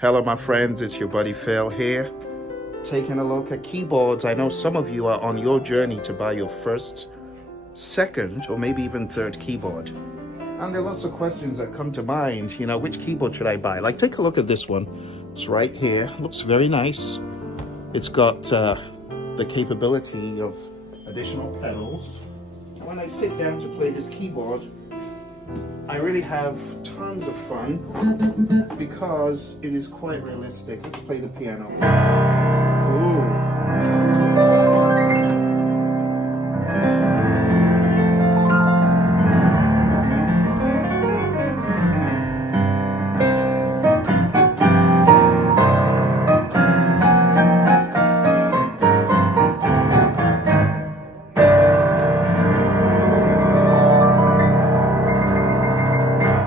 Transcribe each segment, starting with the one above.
Hello my friends, it's your buddy Phil here, taking a look at keyboards. I know some of you are on your journey to buy your first, second, or maybe even third keyboard. And there are lots of questions that come to mind, which keyboard should I buy? Like, take a look at this one. It's right here, looks very nice. It's got the capability of additional pedals. And when I sit down to play this keyboard, I really have tons of fun because it is quite realistic. Let's play the piano. Ooh.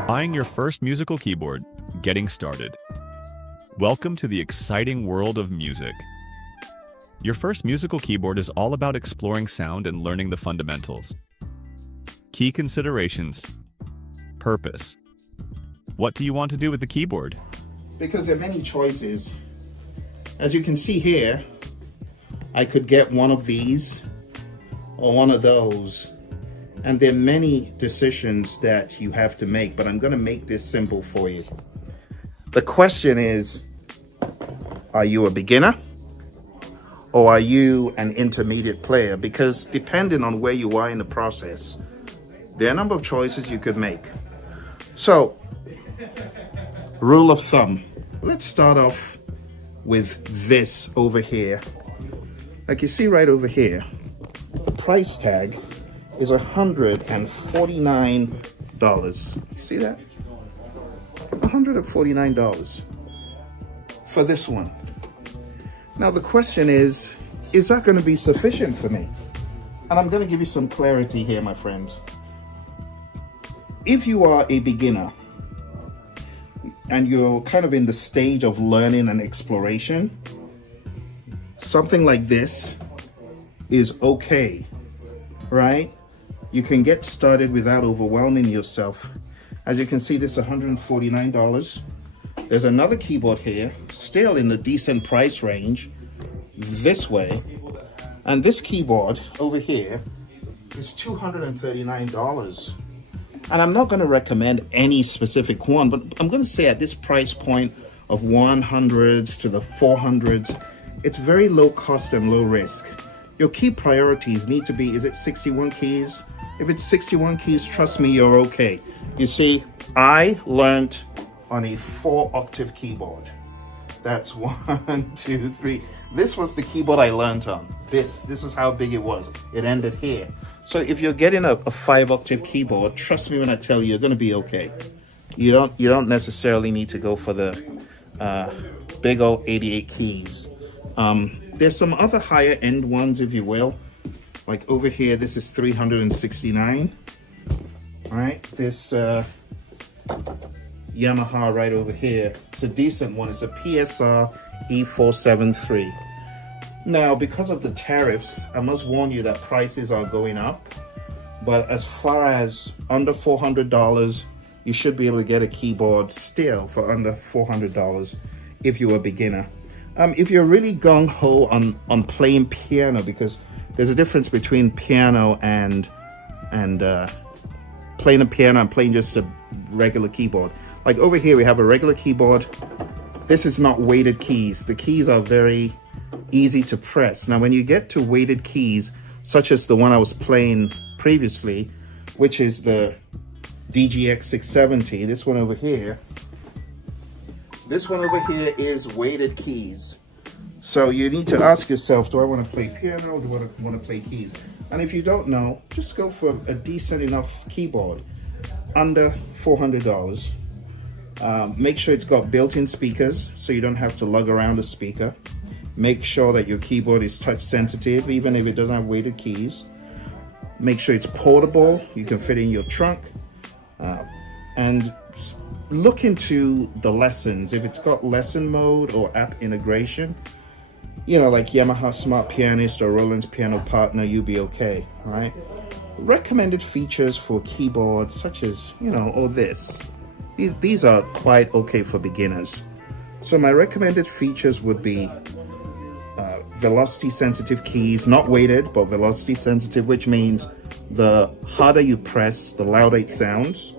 Buying your first musical keyboard, getting started. Welcome to the exciting world of music. Your first musical keyboard is all about exploring sound and learning the fundamentals. Key considerations. Purpose. What do you want to do with the keyboard? Because there are many choices. As you can see here, I could get one of these or one of those. And there are many decisions that you have to make, but I'm going to make this simple for you. The question is, are you a beginner or are you an intermediate player? Because depending on where you are in the process, there are a number of choices you could make. So, rule of thumb, let's start off with this over here. Like you see right over here, the price tag is $149. See that? $149 for this one. Now the question is that going to be sufficient for me? And I'm going to give you some clarity here, my friends. If you are a beginner and you're kind of in the stage of learning and exploration, something like this is okay, right? You can get started without overwhelming yourself. As you can see, this is $149. There's another keyboard here, still in the decent price range, this way. And this keyboard over here is $239. And I'm not going to recommend any specific one, but I'm going to say at this price point of 100s to the 400s, it's very low cost and low risk. Your key priorities need to be, is it 61 keys? If it's 61 keys, trust me, you're okay. You see, I learned on a 4-octave keyboard. That's 1, 2, 3. This was the keyboard I learned on. This is how big it was. It ended here. So if you're getting a 5-octave keyboard, trust me when I tell you, you're going to be okay. You don't necessarily need to go for the big old 88 keys. There's some other higher end ones, if you will. Like over here, this is 369. All right, this Yamaha right over here, it's a decent one. It's a PSR E283. Now, because of the tariffs, I must warn you that prices are going up. But as far as under $400, you should be able to get a keyboard still for under $400 if you're a beginner. If you're really gung-ho on playing piano, because there's a difference between piano and playing a piano and playing just a regular keyboard. Like over here, we have a regular keyboard. This is not weighted keys. The keys are very easy to press. Now, when you get to weighted keys, such as the one I was playing previously, which is the DGX 670, this one over here is weighted keys. So you need to ask yourself, do I want to play piano or do I want to play keys? And if you don't know, just go for a decent enough keyboard under $400. Make sure it's got built-in speakers so you don't have to lug around a speaker. Make sure that your keyboard is touch sensitive, even if it doesn't have weighted keys. Make sure it's portable, you can fit in your trunk. And look into the lessons. If it's got lesson mode or app integration, like Yamaha Smart Pianist or Roland's Piano Partner, you'll be okay, all right? Recommended features for keyboards such as, or this. These are quite okay for beginners. So my recommended features would be velocity sensitive keys, not weighted, but velocity sensitive, which means the harder you press, the louder it sounds.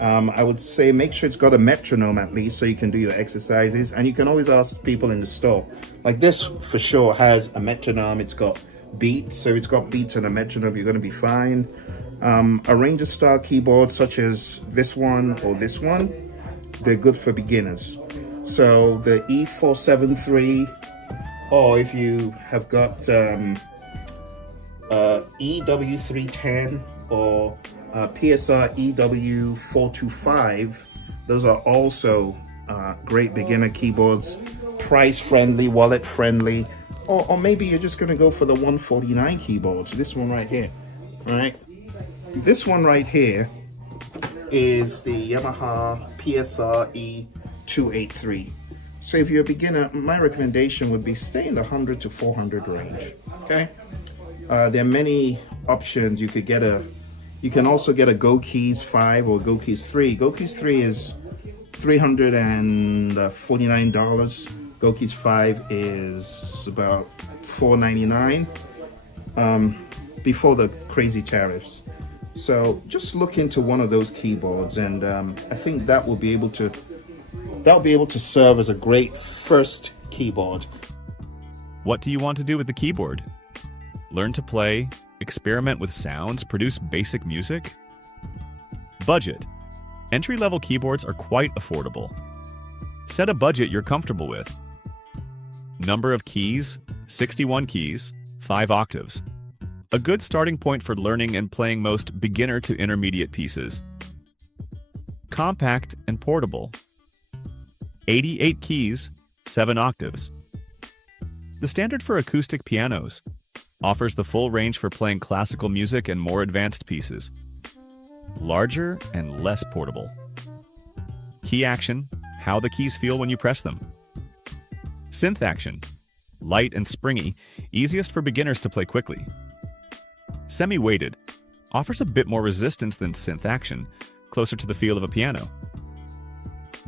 I would say make sure it's got a metronome at least so you can do your exercises, and you can always ask people in the store. Like this for sure has a metronome, it's got beats, so it's got beats and a metronome, you're going to be fine. A Ranger style keyboard such as this one or this one, they're good for beginners. So the E473, or if you have got EW310 or PSR EW425, those are also great beginner keyboards, price friendly, wallet friendly, or maybe you're just going to go for the 149 keyboards. This one right here, all right? This one right here is the Yamaha PSR E283. So if you're a beginner, my recommendation would be stay in the 100 to 400 range, okay? There are many options. You can also get a Go Keys 5 or Go Keys 3. Go Keys 3 is $349. Go Keys 5 is about $499 before the crazy tariffs. So just look into one of those keyboards, and I think that will be able to serve as a great first keyboard. What do you want to do with the keyboard? Learn to play, experiment with sounds, produce basic music? Budget. Entry-level keyboards are quite affordable. Set a budget you're comfortable with. Number of keys, 61 keys, 5 octaves. A good starting point for learning and playing most beginner to intermediate pieces. Compact and portable. 88 keys, 7 octaves. The standard for acoustic pianos offers the full range for playing classical music and more advanced pieces. Larger and less portable. Key action, how the keys feel when you press them. Synth action, light and springy, easiest for beginners to play quickly. Semi-weighted, offers a bit more resistance than synth action, closer to the feel of a piano.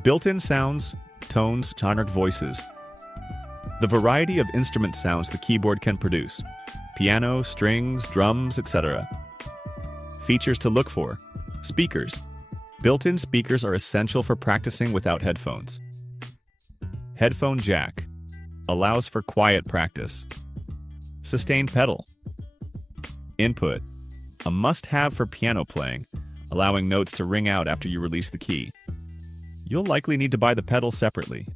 Built-in sounds, tones, honored voices. The variety of instrument sounds the keyboard can produce. Piano, strings, drums, etc. Features to look for. Speakers. Built-in speakers are essential for practicing without headphones. Headphone jack. Allows for quiet practice. Sustained pedal. Input. A must-have for piano playing, allowing notes to ring out after you release the key. You'll likely need to buy the pedal separately.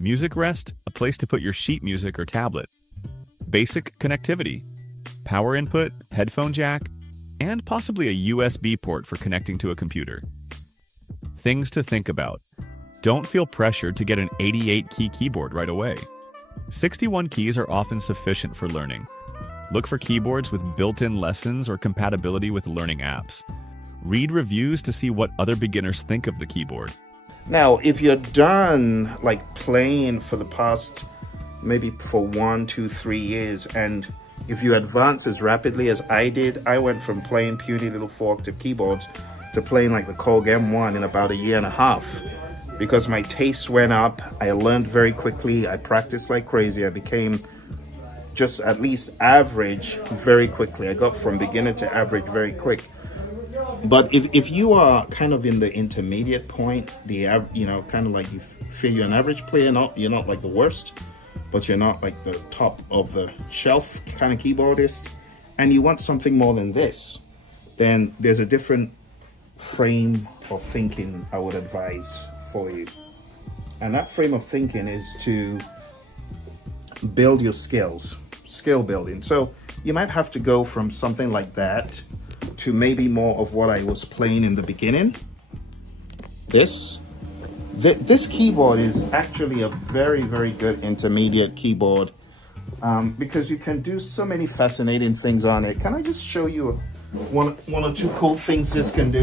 Music rest, a place to put your sheet music or tablet. Basic connectivity, power input, headphone jack, and possibly a USB port for connecting to a computer. Things to think about. Don't feel pressured to get an 88-key keyboard right away. 61 keys are often sufficient for learning. Look for keyboards with built-in lessons or compatibility with learning apps. Read reviews to see what other beginners think of the keyboard. Now, if you're done like playing for the past, maybe for 1, 2, 3 years, and if you advance as rapidly as I did, I went from playing puny little 4-octave keyboards to playing like the Korg M1 in about a year and a half. Because my taste went up, I learned very quickly, I practiced like crazy, I became just at least average very quickly. I got from beginner to average very quick. But if you are kind of in the intermediate point, kind of like you feel you're an average player, you're not like the worst, but you're not like the top of the shelf kind of keyboardist, and you want something more than this, then there's a different frame of thinking I would advise for you. And that frame of thinking is to build your skills, skill building. So you might have to go from something like that to maybe more of what I was playing in the beginning. This keyboard is actually a very, very good intermediate keyboard because you can do so many fascinating things on it. Can I just show you one or two cool things this can do?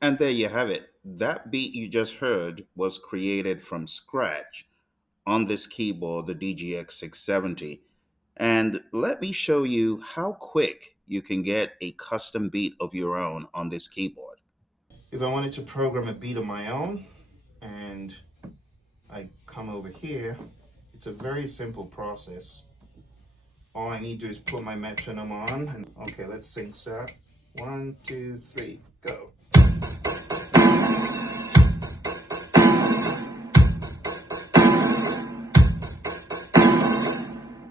And there you have it. That beat you just heard was created from scratch on this keyboard, the DGX 670. And let me show you how quick you can get a custom beat of your own on this keyboard. If I wanted to program a beat of my own and I come over here, it's a very simple process. All I need to do is put my metronome on and okay, let's sync that. 1, 2, 3, go.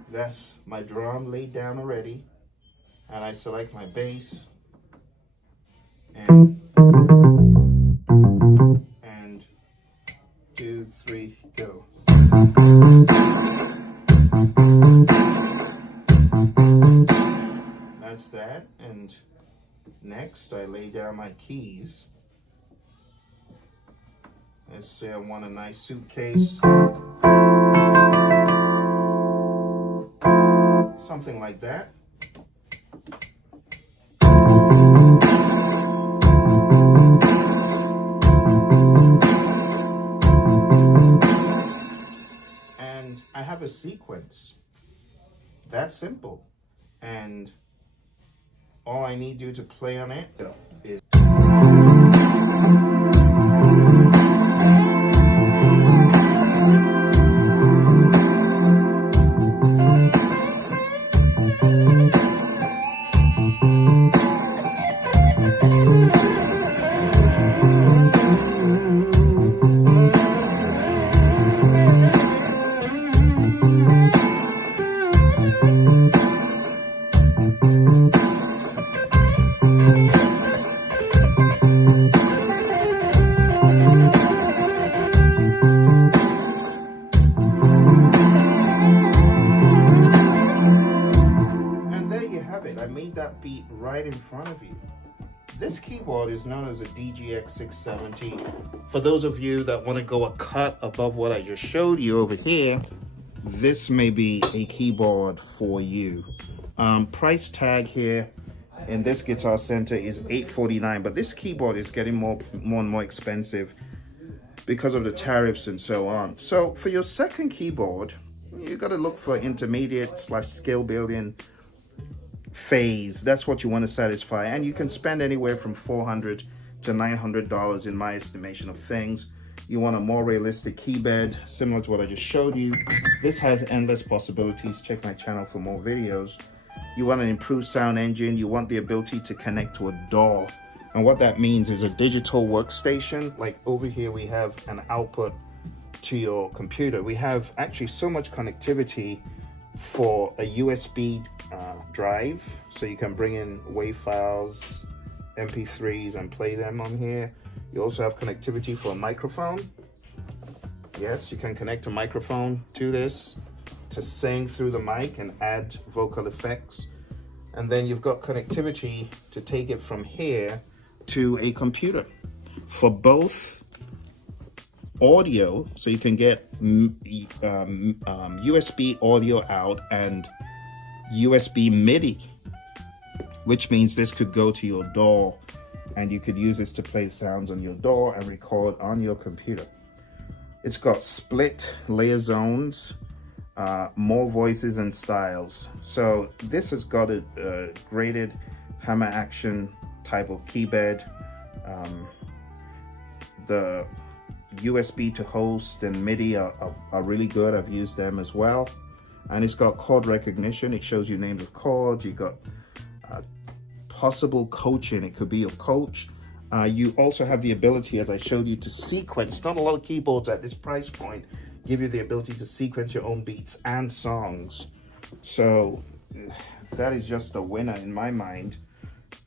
That's my drum laid down already, and I select my bass and 2, 3, go. That's that, and next I lay down my keys. Let's say I want a nice suitcase. Something like that. And I have a sequence. That's simple. And all I need you to play on it is that beat right in front of you. This keyboard is known as a DGX 670. For those of you that want to go a cut above what I just showed you over here, this may be a keyboard for you. Price tag here in this Guitar Center is $849, but this keyboard is getting more and more expensive because of the tariffs and so on. So for your second keyboard, you got to look for intermediate / skill building phase. That's what you want to satisfy, and you can spend anywhere from $400 to $900 in my estimation of things. You want a more realistic keyboard similar to what I just showed you. This has endless possibilities. Check my channel for more videos. You want an improved sound engine. You want the ability to connect to a DAW, and what that means is a digital workstation. Like over here we have an output to your computer. We have actually so much connectivity for a USB drive, so you can bring in WAV files, MP3s, and play them on here. You also have connectivity for a microphone. Yes, you can connect a microphone to this to sing through the mic and add vocal effects. And then you've got connectivity to take it from here to a computer for both audio, so you can get USB audio out and USB MIDI, which means this could go to your DAW and you could use this to play sounds on your DAW and record on your computer. It's got split layer zones, more voices and styles. So this has got a graded hammer action type of keyboard. The USB to host and MIDI are really good. I've used them as well. And it's got chord recognition. It shows you names of chords. You got possible coaching. It could be your coach. You also have the ability, as I showed you, to sequence. Not a lot of keyboards at this price point give you the ability to sequence your own beats and songs. So that is just a winner in my mind.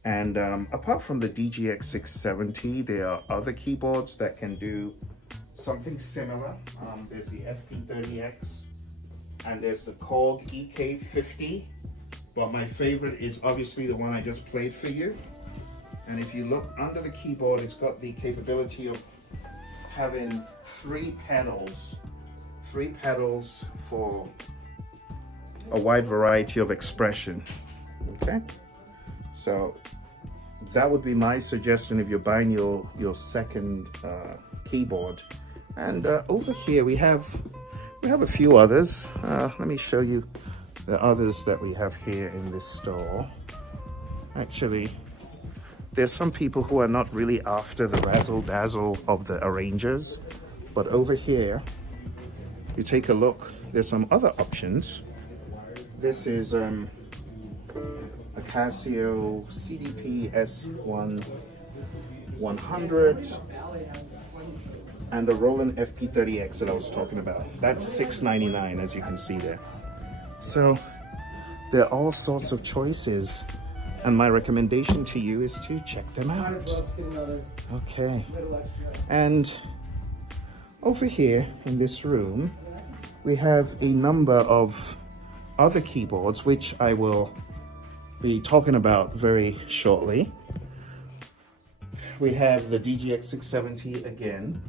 And apart from the DGX 670, there are other keyboards that can do something similar. There's the FP30X and there's the Korg EK50, but my favorite is obviously the one I just played for you. And if you look under the keyboard, it's got the capability of having three pedals for a wide variety of expression. Okay, so that would be my suggestion if you're buying your second keyboard. And over here we have a few others. Let me show you the others that we have here in this store. Actually, there's some people who are not really after the razzle dazzle of the arrangers, but over here you take a look, there's some other options. This is a Casio CDP S100 and a Roland FP30X that I was talking about. That's $699, as you can see there. So there are all sorts of choices, and my recommendation to you is to check them out. Okay, and over here in this room we have a number of other keyboards which I will be talking about very shortly. We have the DGX 670 again,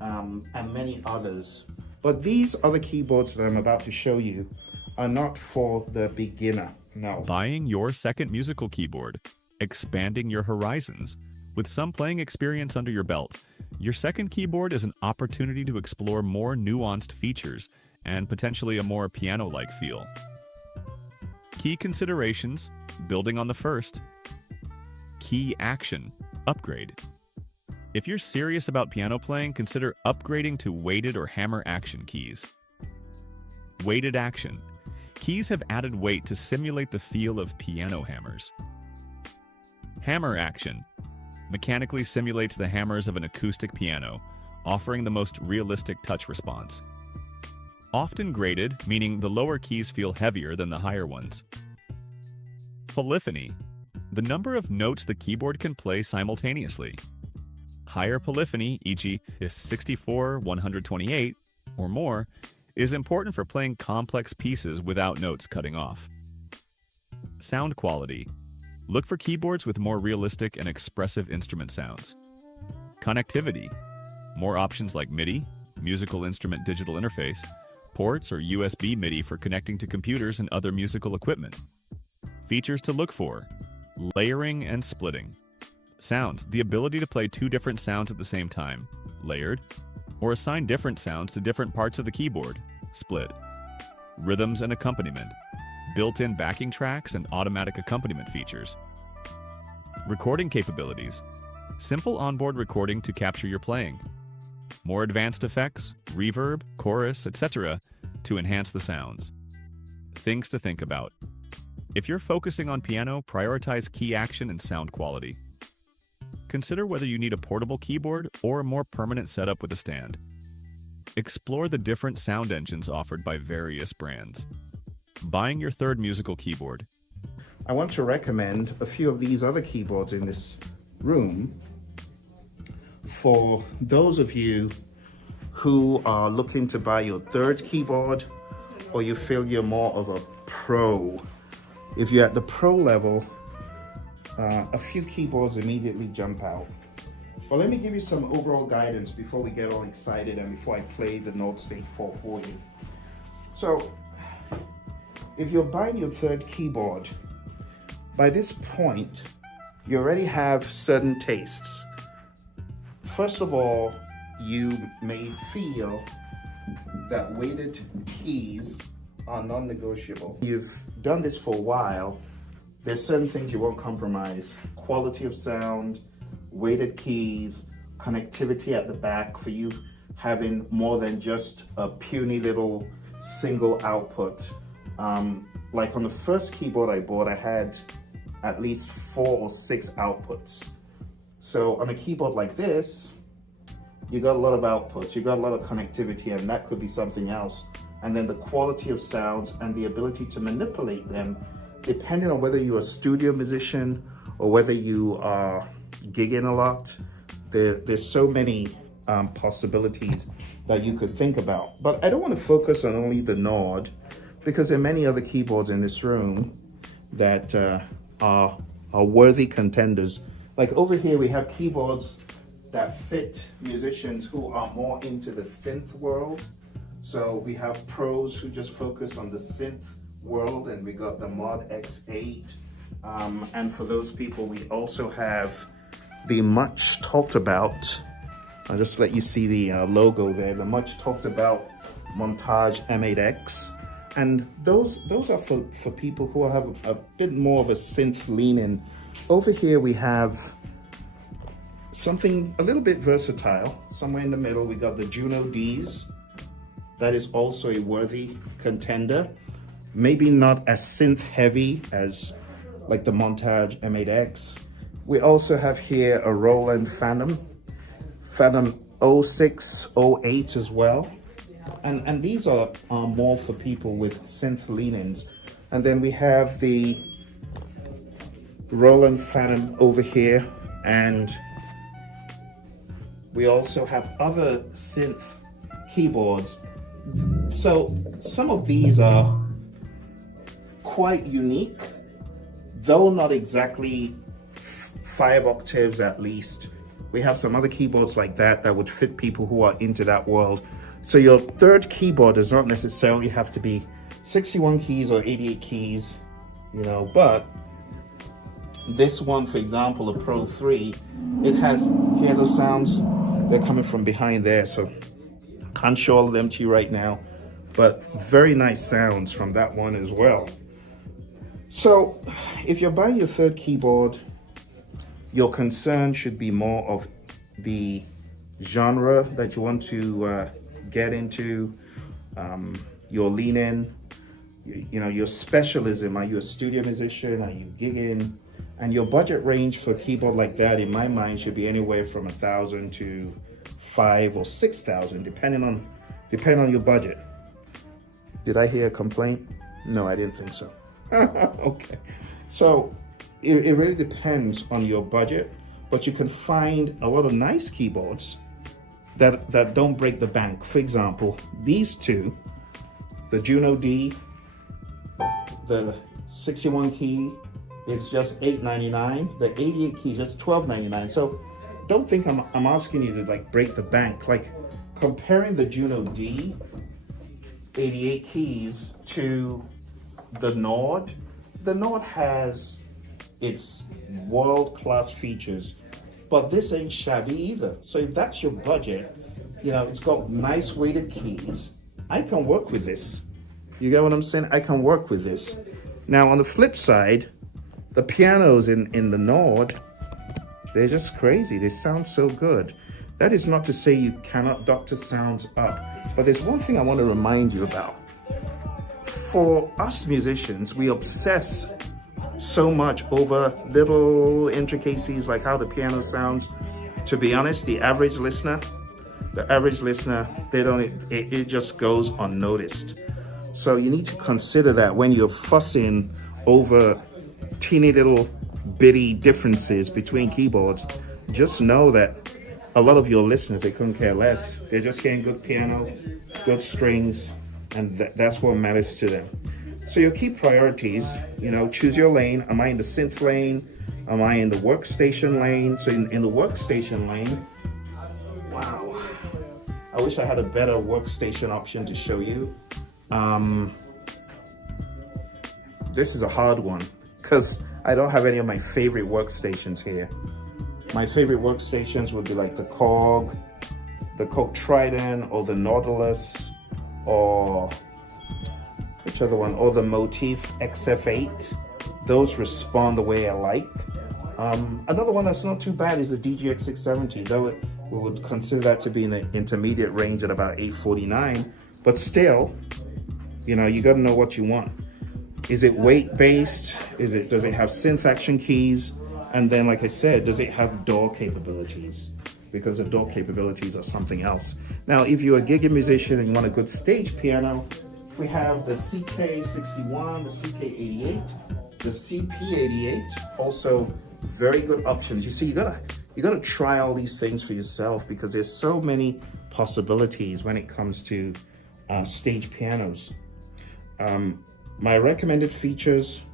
and many others. But these other keyboards that I'm about to show you are not for the beginner, no. Buying your second musical keyboard, expanding your horizons. With some playing experience under your belt, your second keyboard is an opportunity to explore more nuanced features and potentially a more piano-like feel. Key considerations, building on the first. Key action, upgrade. If you're serious about piano playing, consider upgrading to weighted or hammer action keys. Weighted action. Keys have added weight to simulate the feel of piano hammers. Hammer action. Mechanically simulates the hammers of an acoustic piano, offering the most realistic touch response. Often graded, meaning the lower keys feel heavier than the higher ones. Polyphony. The number of notes the keyboard can play simultaneously. Higher polyphony, e.g. is 64, 128, or more, is important for playing complex pieces without notes cutting off. Sound quality. Look for keyboards with more realistic and expressive instrument sounds. Connectivity. More options like MIDI, musical instrument digital interface, ports or USB MIDI for connecting to computers and other musical equipment. Features to look for. Layering and splitting. Sound, the ability to play two different sounds at the same time, layered, or assign different sounds to different parts of the keyboard, split. Rhythms and accompaniment, built-in backing tracks and automatic accompaniment features. Recording capabilities, simple onboard recording to capture your playing. More advanced effects, reverb, chorus, etc. to enhance the sounds. Things to think about. If you're focusing on piano, prioritize key action and sound quality. Consider whether you need a portable keyboard or a more permanent setup with a stand. Explore the different sound engines offered by various brands. Buying your third musical keyboard. I want to recommend a few of these other keyboards in this room for those of you who are looking to buy your third keyboard, or you feel you're more of a pro. If you're at the pro level, a few keyboards immediately jump out. But let me give you some overall guidance before we get all excited and before I play the Note Stage 4 for you. So, if you're buying your third keyboard, by this point, you already have certain tastes. First of all, you may feel that weighted keys are non-negotiable. You've done this for a while. There's certain things you won't compromise. Quality of sound, weighted keys, connectivity at the back for you having more than just a puny little single output. Like on the first keyboard I bought, I had at least 4 or 6 outputs. So on a keyboard like this, you got a lot of outputs, you got a lot of connectivity, and that could be something else. And then the quality of sounds and the ability to manipulate them, depending on whether you're a studio musician or whether you are gigging a lot, there's so many possibilities that you could think about. But I don't want to focus on only the Nord, because there are many other keyboards in this room that are worthy contenders. Like over here, we have keyboards that fit musicians who are more into the synth world. So we have pros who just focus on the synth world, and we got the Mod X8. And for those people, we also have the much talked about, I'll just let you see the logo there, the much talked about Montage M8x. And those are for people who have a bit more of a synth lean in. Over here we have something a little bit versatile. Somewhere in the middle we got the Juno Ds. That is also a worthy contender. Maybe not as synth heavy as like the Montage M8x. We also have here a Roland Phantom 06, 08 as well. And these are more for people with synth lean-ins. And then we have the Roland Phantom over here, and we also have other synth keyboards. So some of these are quite unique, though not exactly 5 octaves at least. We have some other keyboards like that that would fit people who are into that world. So your third keyboard does not necessarily have to be 61 keys or 88 keys, you know, but this one, for example, a Pro 3, it has, hear those sounds? They're coming from behind there, so can't show all of them to you right now, but very nice sounds from that one as well. So if you're buying your third keyboard, your concern should be more of the genre that you want to get into, your lean in, you know, your specialism. Are you a studio musician? Are you gigging? And your budget range for a keyboard like that, in my mind, should be anywhere from $1,000 to $5,000 or $6,000, depending on your budget. Did I hear a complaint? No, I didn't think so. Okay, so it really depends on your budget, but you can find a lot of nice keyboards that don't break the bank. For example, these two, the Juno D, the 61 key is just $8.99. The 88 key is just $12.99. So don't think I'm asking you to like break the bank. Like comparing the Juno D 88 keys to the Nord has its world-class features, but this ain't shabby either. So if that's your budget, you know, it's got nice weighted keys. I can work with this. You get what I'm saying? I can work with this. Now on the flip side, the pianos in the Nord, they're just crazy. They sound so good. That is not to say you cannot doctor sounds up, but there's one thing I want to remind you about. For us musicians, we obsess so much over little intricacies like how the piano sounds. To be honest, the average listener, they don't, it just goes unnoticed. So you need to consider that when you're fussing over teeny little bitty differences between keyboards. Just know that a lot of your listeners, they couldn't care less. They're just hearing good piano, good strings, and that's what matters to them. So your key priorities, you know, choose your lane. Am I in the synth lane? Am I in the workstation lane? So in the workstation lane, wow, I wish I had a better workstation option to show you. This is a hard one because I don't have any of my favorite workstations here. My favorite workstations would be like the Korg Trident, or the Nautilus, or which other one? Or the Motif XF8. Those respond the way I like. Another one that's not too bad is the DGX 670, though we would consider that to be in the intermediate range at about $849. But still, you know, you got to know what you want. Is it weight based? Does it have synth action keys? And then, like I said, does it have DAW capabilities? Because the DAW capabilities are something else. Now, if you're a gigging musician and you want a good stage piano, we have the CK61, the CK88, the CP88, also very good options. You see, you gotta try all these things for yourself because there's so many possibilities when it comes to stage pianos. My recommended features,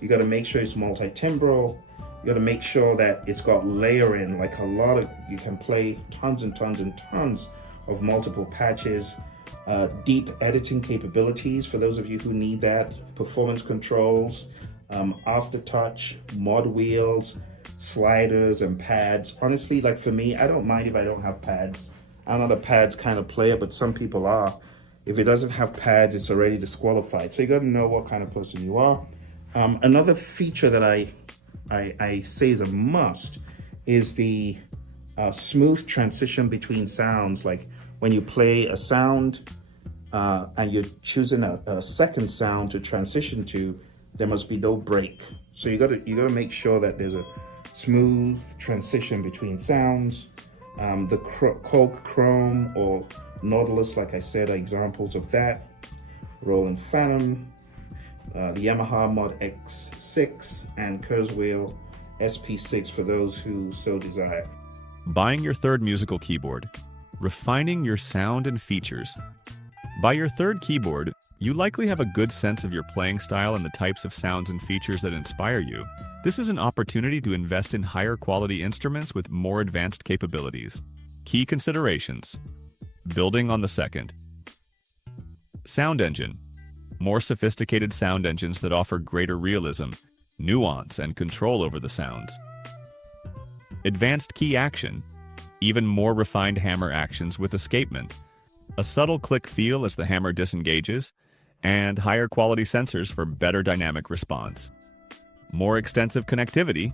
you gotta make sure it's multi-timbral. You got to make sure that it's got layering, like you can play tons and tons and tons of multiple patches, deep editing capabilities for those of you who need that, performance controls, aftertouch, mod wheels, sliders and pads. Honestly, like for me, I don't mind if I don't have pads. I'm not a pads kind of player, but some people are. If it doesn't have pads, it's already disqualified. So you got to know what kind of person you are. Another feature that I say is a must is the smooth transition between sounds. Like when you play a sound and you're choosing a second sound to transition to, there must be no break. So you gotta make sure that there's a smooth transition between sounds. The Coke Chrome or Nautilus, like I said, are examples of that. Roland Phantom, the Yamaha Mod X6 and Kurzweil SP6 for those who so desire. Buying your third musical keyboard. Refining your sound and features. By your third keyboard, you likely have a good sense of your playing style and the types of sounds and features that inspire you. This is an opportunity to invest in higher quality instruments with more advanced capabilities. Key considerations. Building on the second. Sound engine. More sophisticated sound engines that offer greater realism, nuance, and control over the sounds. Advanced key action. Even more refined hammer actions with escapement. A subtle click feel as the hammer disengages, and higher quality sensors for better dynamic response. More extensive connectivity,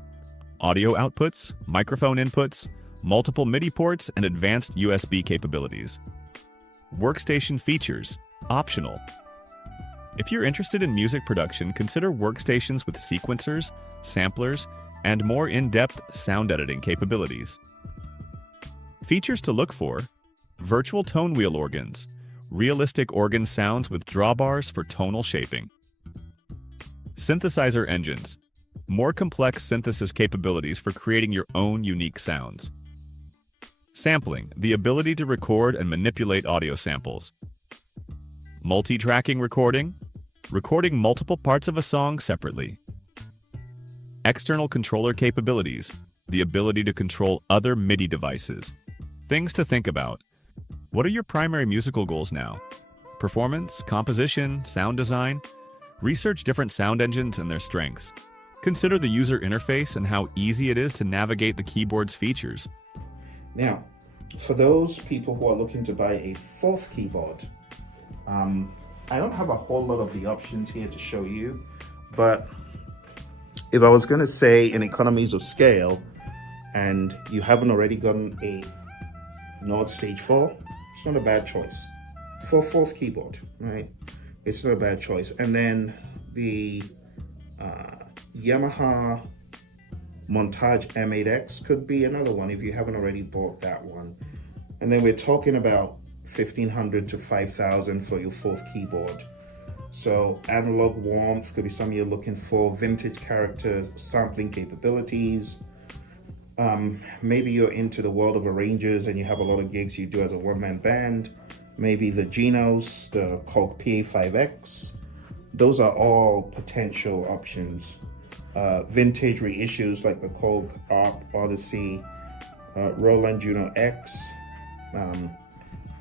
audio outputs, microphone inputs, multiple MIDI ports, and advanced USB capabilities. Workstation features, optional. If you're interested in music production, consider workstations with sequencers, samplers, and more in-depth sound editing capabilities. Features to look for: virtual tone wheel organs, realistic organ sounds with drawbars for tonal shaping. Synthesizer engines, more complex synthesis capabilities for creating your own unique sounds. Sampling, the ability to record and manipulate audio samples. Multi-tracking recording, recording multiple parts of a song separately. External controller capabilities, the ability to control other MIDI devices. Things to think about. What are your primary musical goals now? Performance, composition, sound design? Research different sound engines and their strengths. Consider the user interface and how easy it is to navigate the keyboard's features. Now, for those people who are looking to buy a fourth keyboard, I don't have a whole lot of the options here to show you, but if I was going to say in economies of scale, and you haven't already gotten a Nord Stage 4, it's not a bad choice. For fourth keyboard, right? It's not a bad choice. And then the Yamaha Montage M8x could be another one if you haven't already bought that one. And then we're talking about $1,500 to $5,000 for your fourth keyboard. So analog warmth could be something you're looking for, vintage character sampling capabilities. Maybe you're into the world of arrangers and you have a lot of gigs you do as a one-man band. Maybe the Genos, the Coke PA5X. Those are all potential options. Vintage reissues like the Coke ARP Odyssey, Roland Juno X,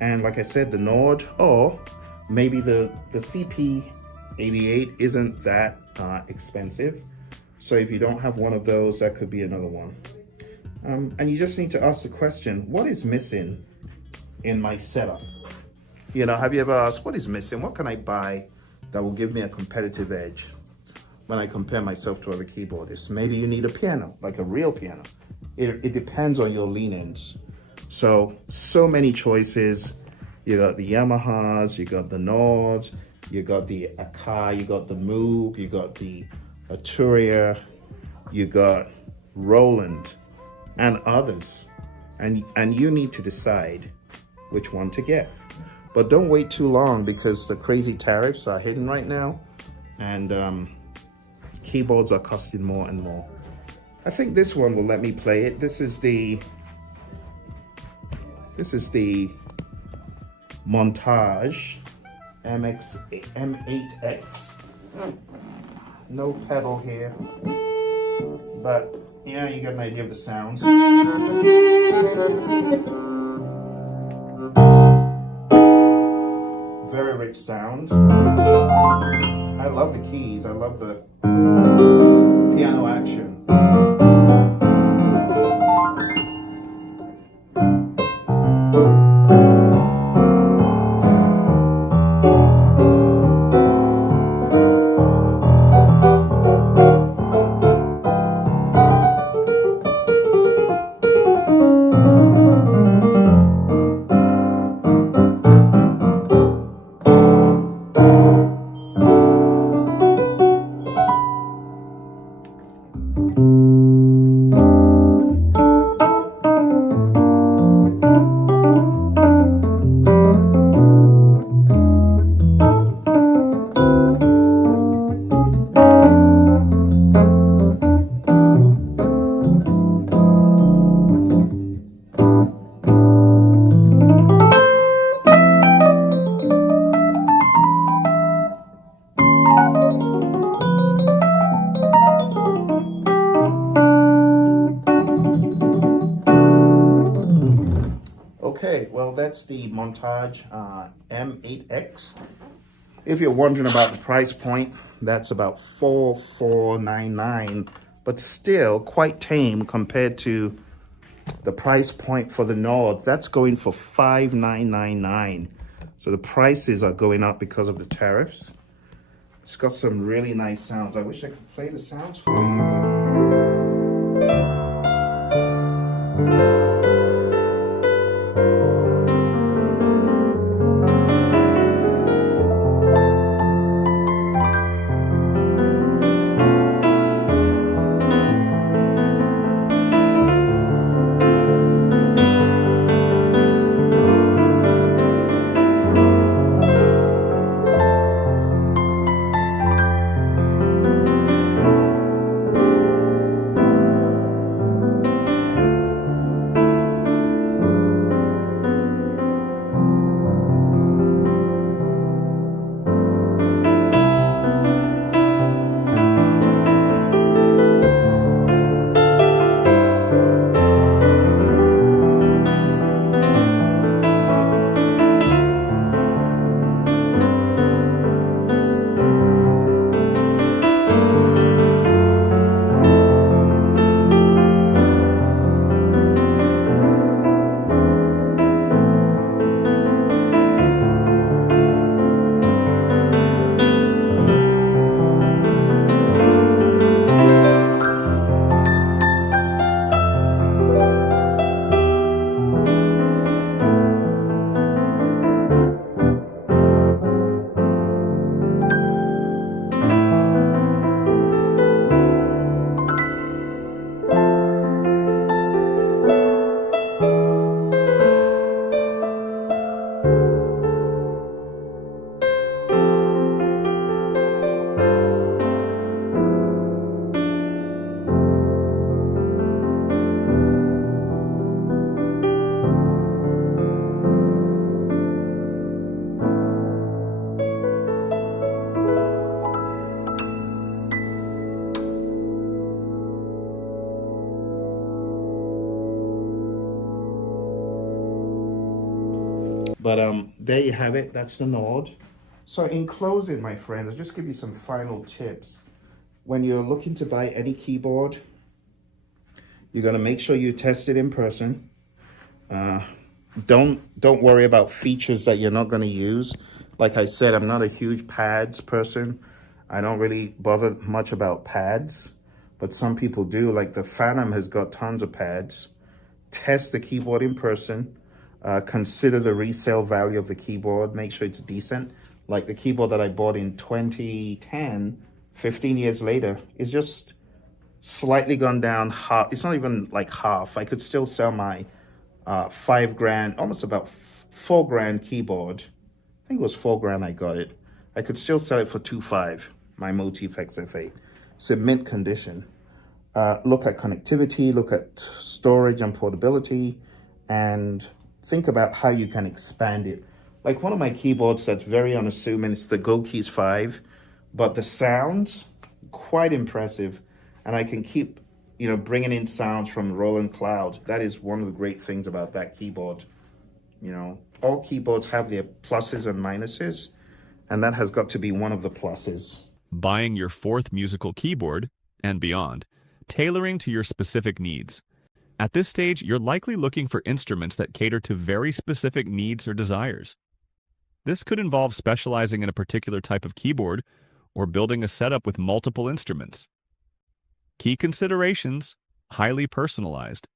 and like I said, the Nord, or maybe the CP88 isn't that expensive. So if you don't have one of those, that could be another one. And you just need to ask the question, what is missing in my setup? You know, have you ever asked, what is missing? What can I buy that will give me a competitive edge when I compare myself to other keyboardists? Maybe you need a piano, like a real piano. It depends on your lean-ins. So many choices. You got the Yamahas, you got the Nords, you got the Akai, you got the Moog, you got the Arturia, you got Roland, and others. And you need to decide which one to get. But don't wait too long because the crazy tariffs are hidden right now, and keyboards are costing more and more. I think this one will let me play it. This is the Montage M8x. No pedal here, but Yeah, you get an idea of the sounds. Very rich sound. I love the keys. I love the piano action. Okay, well that's the Montage M8X. If you're wondering about the price point, that's about $4,499, but still quite tame compared to the price point for the Nord. That's going for $5,999. So the prices are going up because of the tariffs. It's got some really nice sounds. I wish I could play the sounds for you. But there you have it. That's the Nord. So in closing, my friends, I'll just give you some final tips. When you're looking to buy any keyboard, you're going to make sure you test it in person. Don't worry about features that you're not going to use. Like I said, I'm not a huge pads person. I don't really bother much about pads, but some people do. Like the Phantom has got tons of pads. Test the keyboard in person. Consider the resale value of the keyboard. Make sure it's decent. Like the keyboard that I bought in 2010, 15 years later, is just slightly gone down half. It's not even like half. I could still sell my $5,000, almost about $4,000 keyboard. I think it was $4,000 I got it. I could still sell it for $2,500, my Motif XF8. It's in mint condition. Look at connectivity, look at storage and portability, and think about how you can expand it. Like one of my keyboards that's very unassuming, it's the Go Keys 5, but the sounds, quite impressive. And I can keep bringing in sounds from Roland Cloud. That is one of the great things about that keyboard. All keyboards have their pluses and minuses, and that has got to be one of the pluses. Buying your fourth musical keyboard, and beyond, tailoring to your specific needs. At this stage, you're likely looking for instruments that cater to very specific needs or desires. This could involve specializing in a particular type of keyboard or building a setup with multiple instruments. Key considerations: highly personalized.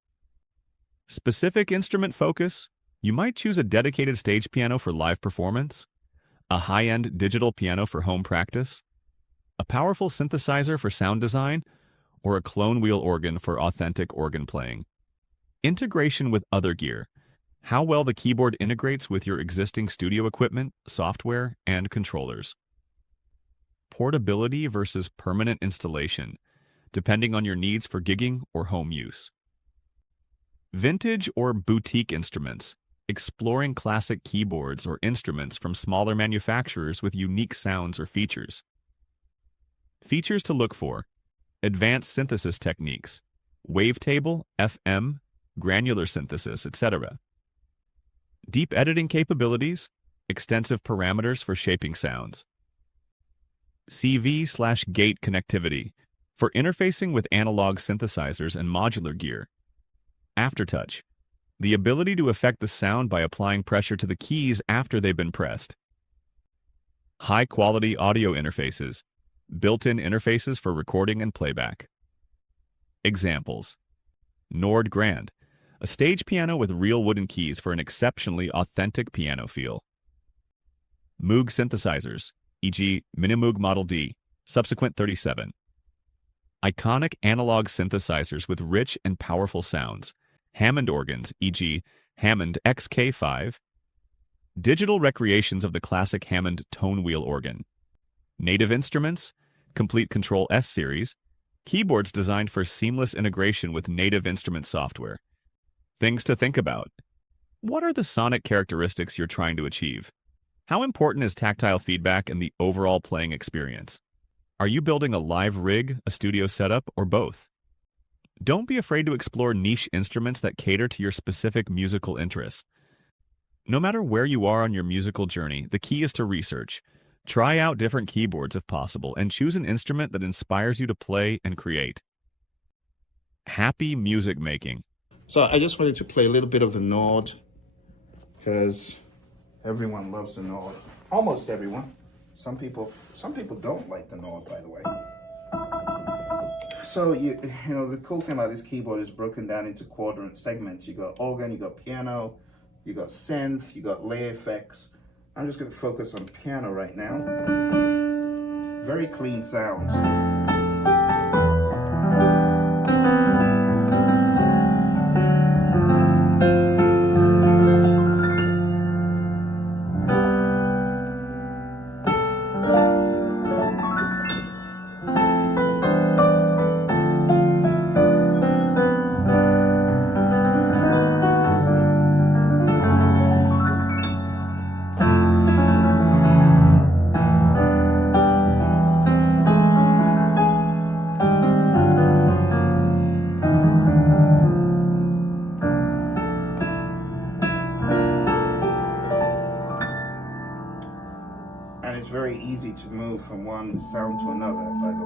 Specific instrument focus: you might choose a dedicated stage piano for live performance, a high-end digital piano for home practice, a powerful synthesizer for sound design, or a clone wheel organ for authentic organ playing. Integration with other gear: how well the keyboard integrates with your existing studio equipment, software, and controllers. Portability versus permanent installation, depending on your needs for gigging or home use. Vintage or boutique instruments: exploring classic keyboards or instruments from smaller manufacturers with unique sounds or features. Features to look for: advanced synthesis techniques, wavetable, FM, granular synthesis, etc. Deep editing capabilities, extensive parameters for shaping sounds. CV/gate connectivity, for interfacing with analog synthesizers and modular gear. Aftertouch, the ability to affect the sound by applying pressure to the keys after they've been pressed. High-quality audio interfaces, built-in interfaces for recording and playback. Examples: Nord Grand, a stage piano with real wooden keys for an exceptionally authentic piano feel. Moog synthesizers, e.g. Minimoog Model D, subsequent 37. Iconic analog synthesizers with rich and powerful sounds. Hammond organs, e.g. Hammond XK5. Digital recreations of the classic Hammond tone wheel organ. Native instruments, Complete Control S series, keyboards designed for seamless integration with native instrument software. Things to think about: what are the sonic characteristics you're trying to achieve? How important is tactile feedback in the overall playing experience? Are you building a live rig, a studio setup, or both? Don't be afraid to explore niche instruments that cater to your specific musical interests. No matter where you are on your musical journey, the key is to research. Try out different keyboards if possible, and choose an instrument that inspires you to play and create. Happy music making. So I just wanted to play a little bit of the Nord, because everyone loves the Nord. Almost everyone. Some people don't like the Nord, by the way. So you know the cool thing about this keyboard is broken down into quadrant segments. You got organ, you got piano, you got synth, you got layer effects. I'm just going to focus on piano right now. Very clean sounds. And it's very easy to move from one sound to another, by the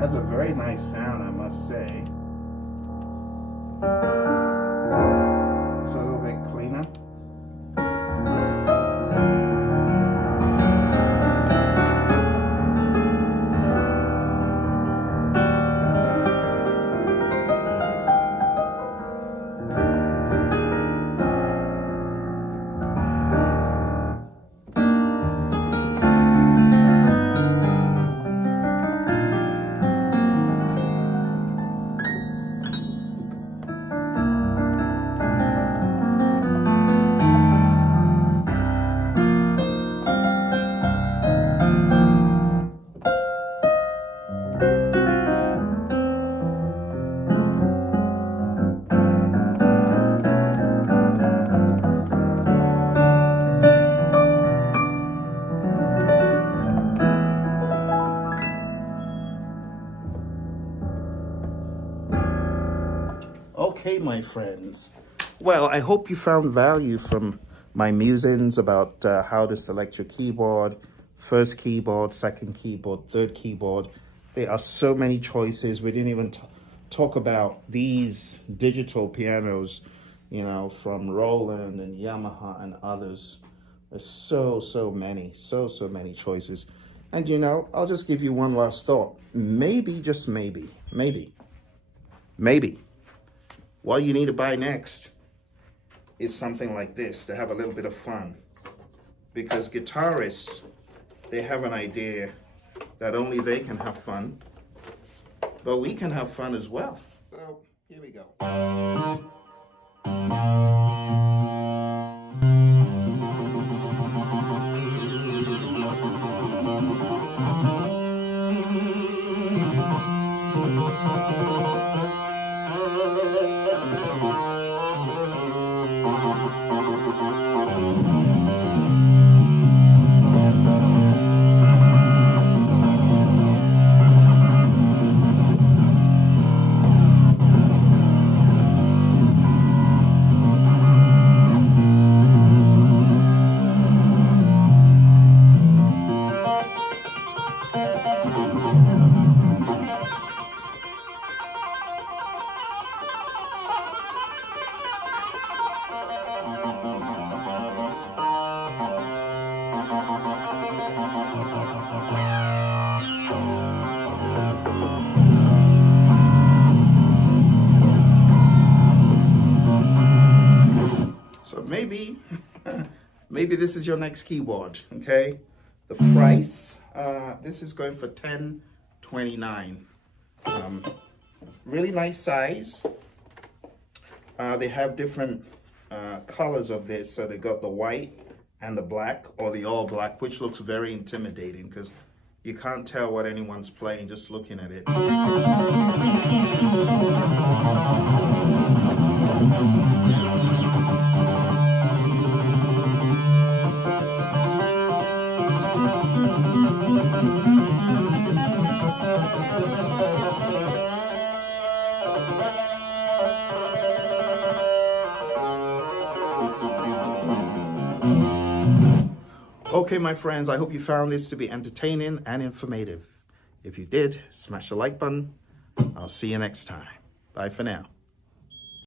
has a very nice sound, I must say. It's a little bit cleaner. Okay, my friends. Well, I hope you found value from my musings about how to select your keyboard. First keyboard, second keyboard, third keyboard. There are so many choices. We didn't even talk about these digital pianos, you know, from Roland and Yamaha and others. There's so many choices. And you know, I'll just give you one last thought. Maybe, just maybe, what you need to buy next is something like this to have a little bit of fun. Because guitarists, they have an idea that only they can have fun, but we can have fun as well. So here we go. So maybe this is your next keyboard, okay? The price, this is going for $10.29. Really nice size. They have different colors of this. So they got the white and the black, or the all black, which looks very intimidating because you can't tell what anyone's playing just looking at it. Okay, my friends, I hope you found this to be entertaining and informative. If you did, smash the like button. I'll see you next time. Bye for now.